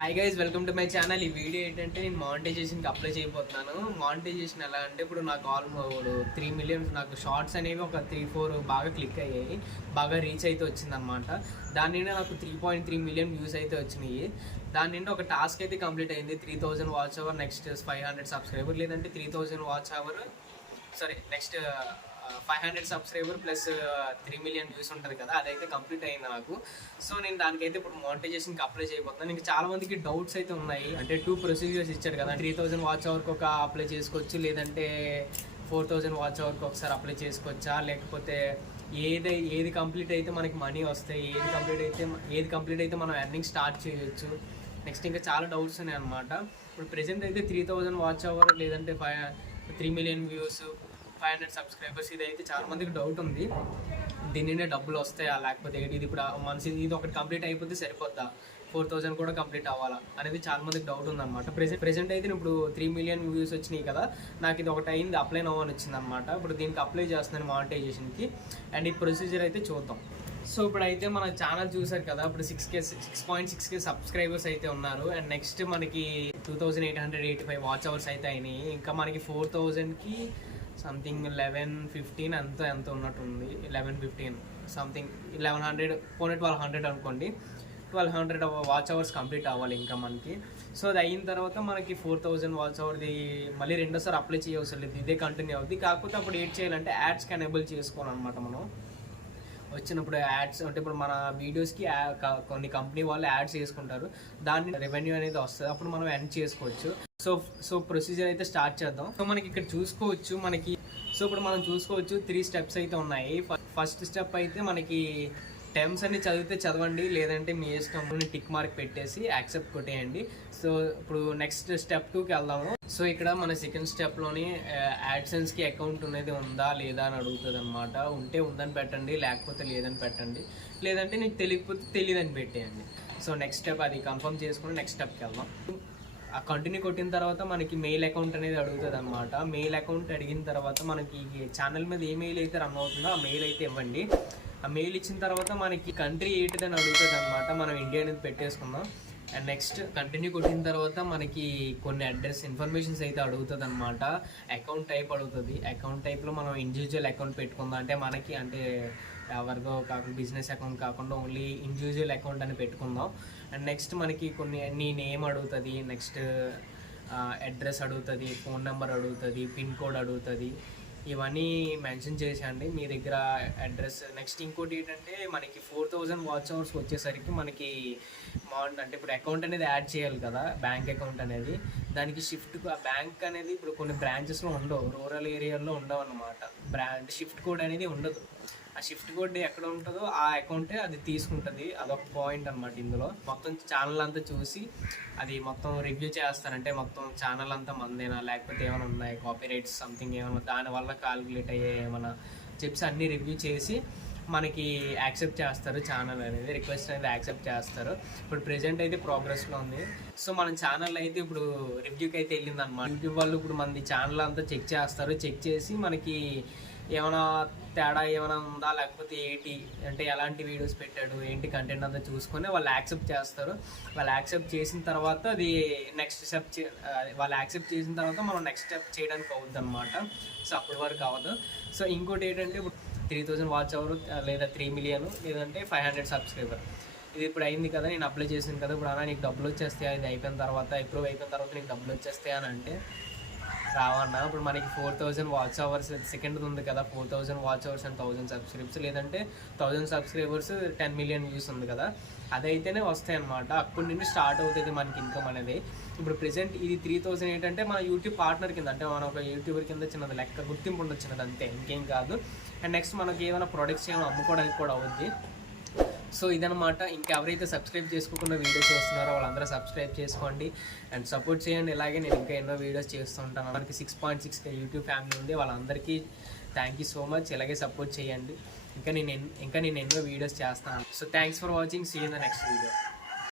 Hi guys, welcome to my channel. ఈ video ఏంటంటే నేను మానిటైజేషన్కి అప్లై చేయబోతున్నాను. మానిటైజేషన్ ఎలా అంటే ఇప్పుడు నాకు ఆల్మోస్ట్ 3 మిలియన్స్ నాకు షార్ట్స్ అనేవి ఒక 3-4 బాగా క్లిక్ అయ్యాయి, బాగా రీచ్ అయితే వచ్చిందనమాట. దాని నుండి నాకు 3.3 మిలియన్ వ్యూస్ అయితే వచ్చినాయి. దాని నుండి ఒక టాస్క్ అయితే కంప్లీట్ అయింది. 3000 వాచ్ అవర్, నెక్స్ట్ 500 సబ్స్క్రైబర్, లేదంటే 3000 watch our next 500 subscriber plus 3 million views ఉంటుంది కదా, అదైతే కంప్లీట్ అయింది నాకు. సో నేను దానికైతే ఇప్పుడు మానిటైజేషన్కి అప్లై చేయబోతున్నాను. ఇంకా చాలా మందికి డౌట్స్ అయితే ఉన్నాయి. అంటే 2 ప్రొసీజర్స్ ఇచ్చాడు కదా, 3000 వాచ్ అవర్కి ఒక అప్లై చేసుకోవచ్చు, లేదంటే 4000 వాచ్ అవర్కి ఒకసారి అప్లై చేసుకోవచ్చా, లేకపోతే ఏది కంప్లీట్ అయితే మనకి మనీ వస్తాయి, ఏది కంప్లీట్ అయితే మనం ఎర్నింగ్ స్టార్ట్ చేయొచ్చు. నెక్స్ట్ ఇంకా చాలా డౌట్స్ ఉన్నాయి అనమాట. ఇప్పుడు ప్రెజెంట్ అయితే 3000 వాచ్ అవర్, లేదంటే 3 మిలియన్ వ్యూస్, 500 సబ్స్క్రైబర్స్, ఇదైతే చాలా మందికి డౌట్ ఉంది. దీనినే డబ్బులు వస్తాయా లేకపోతే ఇది ఇప్పుడు ఇది ఒకటి కంప్లీట్ అయిపోతే సరిపోద్దా, 4000 కూడా కంప్లీట్ అవ్వాలా అనేది చాలా మందికి డౌట్ ఉందన్నమాట. ప్రెజెంట్ అయితే ఇప్పుడు 3 మిలియన్ వ్యూస్ వచ్చినాయి కదా, నాకు ఇది ఒకటి అయింది, అప్లై నవ్వని వచ్చిందనమాట. ఇప్పుడు దీనికి అప్లై చేస్తున్నాను మానిటైజేషన్కి. అండ్ ఈ ప్రొసీజర్ అయితే చూద్దాం. సో ఇప్పుడైతే మన ఛానల్ చూసారు కదా, ఇప్పుడు 6.6K సబ్స్క్రైబర్స్ అయితే ఉన్నారు. అండ్ నెక్స్ట్ మనకి 2885 వాచ్ అవర్స్ అయితే అయినాయి. ఇంకా మనకి 4000కి సంథింగ్ 11-15 ఎంత ఉన్నట్టుంది. 11-15 సంథింగ్ 1100 పోనీ 1200 అనుకోండి. 1200 వాచ్ అవర్స్ కంప్లీట్ అవ్వాలి ఇంకా మనకి. సో అది అయిన తర్వాత మనకి 4000 వాచ్ అవర్ది మళ్ళీ రెండోసారి అప్లై చేయవలసి లేదు, ఇదే కంటిన్యూ అవుతుంది. కాకపోతే అప్పుడు ఏం చేయాలంటే యాడ్స్కి ఎనేబుల్ చేసుకోవాలన్నమాట. మనం వచ్చినప్పుడు యాడ్స్ అంటే ఇప్పుడు మన వీడియోస్కి కొన్ని కంపెనీ వాళ్ళు యాడ్స్ చేసుకుంటారు, దాన్ని రెవెన్యూ అనేది వస్తుంది, అప్పుడు మనం ఎర్న్ చేసుకోవచ్చు. సో ప్రొసీజర్ అయితే స్టార్ట్ చేద్దాం. సో మనకి ఇక్కడ చూసుకోవచ్చు, ఇప్పుడు మనం చూసుకోవచ్చు 3 స్టెప్స్ అయితే ఉన్నాయి. ఫస్ట్ స్టెప్ అయితే మనకి టర్మ్స్ అన్ని చదవండి, లేదంటే మీ ఇష్టం టిక్ మార్క్ పెట్టేసి యాక్సెప్ట్ కొట్టేయండి. సో ఇప్పుడు నెక్స్ట్ స్టెప్ 2కి వెళ్దాము. సో ఇక్కడ మన సెకండ్ స్టెప్లోని యాడ్సెన్స్కి అకౌంట్ అనేది ఉందా లేదా అని అడుగుతుంది అనమాట. ఉంటే ఉందని పెట్టండి, లేకపోతే లేదని పెట్టండి, లేదంటే నీకు తెలియకపోతే తెలియదని పెట్టేయండి. సో నెక్స్ట్ స్టెప్ అది కన్ఫర్మ్ చేసుకుని నెక్స్ట్ స్టెప్కి వెళ్దాం. ఆ కంటిన్యూ కొట్టిన తర్వాత మనకి మెయిల్ అకౌంట్ అనేది అడుగుతుంది అనమాట. మెయిల్ అకౌంట్ అడిగిన తర్వాత మనకి ఛానల్ మీద ఏ మెయిల్ అయితే రన్ అవుతుందో ఆ మెయిల్ అయితే ఇవ్వండి. ఆ మెయిల్ ఇచ్చిన తర్వాత మనకి కంట్రీ ఏంటిదని అడుగుతుంది అనమాట. మనం ఇండియా అనేది పెట్టేసుకుందాం. అండ్ నెక్స్ట్ కంటిన్యూ కొట్టిన తర్వాత మనకి కొన్ని అడ్రస్ ఇన్ఫర్మేషన్స్ అయితే అడుగుతుంది అనమాట. అకౌంట్ టైప్ అడుగుతుంది. అకౌంట్ టైప్లో మనం ఇండివిజువల్ అకౌంట్ పెట్టుకుందాం, అంటే మనకి అంటే ఎవరిదో కాకుండా బిజినెస్ అకౌంట్ కాకుండా ఓన్లీ ఇండివిజువల్ అకౌంట్ అని పెట్టుకుందాం. అండ్ నెక్స్ట్ మనకి నీ నేమ్ అడుగుతుంది, నెక్స్ట్ అడ్రస్ అడుగుతుంది, ఫోన్ నెంబర్ అడుగుతుంది, పిన్ కోడ్ అడుగుతుంది. ఇవన్నీ మెన్షన్ చేసేయండి మీ దగ్గర అడ్రస్. నెక్స్ట్ ఇంకోటి ఏంటంటే మనకి 4000 వాచ్ అవర్స్ వచ్చేసరికి మనకి అంటే ఇప్పుడు అకౌంట్ అనేది యాడ్ చేయాలి కదా, బ్యాంక్ అకౌంట్ అనేది. దానికి బ్యాంక్ అనేది ఇప్పుడు కొన్ని బ్రాంచెస్లో ఉండవు, రూరల్ ఏరియాలో ఉండవు అన్నమాట. షిఫ్ట్ కోడ్ అనేది ఉండదు. ఆ షిఫ్ట్ కోడ్ ఎక్కడ ఉంటుందో ఆ అకౌంటే అది తీసుకుంటుంది. అదొక పాయింట్ అనమాట. ఇందులో మొత్తం ఛానల్ అంతా చూసి అది మొత్తం రివ్యూ చేస్తారంటే మొత్తం ఛానల్ అంతా మందేనా, లేకపోతే ఏమైనా ఉన్నాయి కాపీ రైట్స్ సంథింగ్ ఏమైనా దానివల్ల కాల్కులేట్ అయ్యే ఏమైనా చిప్స్ అన్నీ రివ్యూ చేసి మనకి యాక్సెప్ట్ చేస్తారు. ఛానల్ అనేది రిక్వెస్ట్ అనేది యాక్సెప్ట్ చేస్తారు. ఇప్పుడు ప్రెజెంట్ అయితే ప్రోగ్రెస్లో ఉంది. సో మన ఛానల్ అయితే ఇప్పుడు రివ్యూకి అయితే వెళ్ళింది అనమాట. యూట్యూబ్ వాళ్ళు ఇప్పుడు మనది ఛానల్ అంతా చెక్ చేస్తారు. చెక్ చేసి మనకి ఏమైనా తేడా ఏమైనా ఉందా, లేకపోతే ఏంటి అంటే ఎలాంటి వీడియోస్ పెట్టాడు ఏంటి కంటెంట్ అంతా చూసుకొని వాళ్ళు యాక్సెప్ట్ చేస్తారు. వాళ్ళు యాక్సెప్ట్ చేసిన తర్వాత అది నెక్స్ట్ స్టెప్ వాళ్ళు యాక్సెప్ట్ చేసిన తర్వాత మనం నెక్స్ట్ స్టెప్ చేయడానికి అవుద్ది అనమాట. సో అప్పటి వరకు అవ్వదు. సో ఇంకోటి ఏంటంటే ఇప్పుడు 3000 వాచ్ అవర్, లేదా 3 మిలియన్, లేదంటే 500 సబ్స్క్రైబర్. ఇది ఇప్పుడు అయింది కదా, నేను అప్లై చేసాను కదా, ఇప్పుడు అలా నీకు డబ్బులు వచ్చేస్తాయా, ఇది అయిపోయిన తర్వాత ఇంప్రూవ్ అయిపోయిన తర్వాత నీకు డబ్బులు వచ్చేస్తాయా అని అంటే రావన్నా. ఇప్పుడు మనకి 4000 వాచ్ అవర్స్ సెకండ్ ఉంది కదా, 4000 వాచ్ అవర్స్ అండ్ 1000 సబ్స్క్రైబర్స్, లేదంటే 1000 సబ్స్క్రైబర్స్ 10 మిలియన్ వ్యూస్ ఉంది కదా, అదైతేనే వస్తాయి అనమాట. అప్పటి నుండి స్టార్ట్ అవుతుంది మనకి ఇన్కమ్ అనేది. ఇప్పుడు ప్రెసెంట్ ఇది 3000 ఏంటంటే మన యూట్యూబ్ పార్ట్నర్ కింద, అంటే మన ఒక యూట్యూబర్ కింద చిన్నది లెక్క గుర్తింపు ఉండొచ్చు, చిన్నది అంతే, ఇంకేం కాదు. అండ్ నెక్స్ట్ మనకి ఏమైనా ప్రొడక్ట్స్ ఏమైనా అమ్ముకోవడానికి కూడా అవుద్ది. సో ఇదనమాట. ఇంకెవరైతే సబ్స్క్రైబ్ చేసుకోకుండా వీడియోస్ చూస్తున్నారో వాళ్ళందరూ సబ్స్క్రైబ్ చేసుకోండి అండ్ సపోర్ట్ చేయండి. ఇలాగే నేను ఇంకా ఎన్నో వీడియోస్ చేస్తూ ఉంటాను. మనకి 6.6K యూట్యూబ్ ఫ్యామిలీ ఉంది, వాళ్ళందరికీ థ్యాంక్ యూ సో మచ్. ఇలాగే సపోర్ట్ చేయండి. ఇంకా నేను ఎన్నో వీడియోస్ చేస్తాను. So thanks for watching. See in the next video.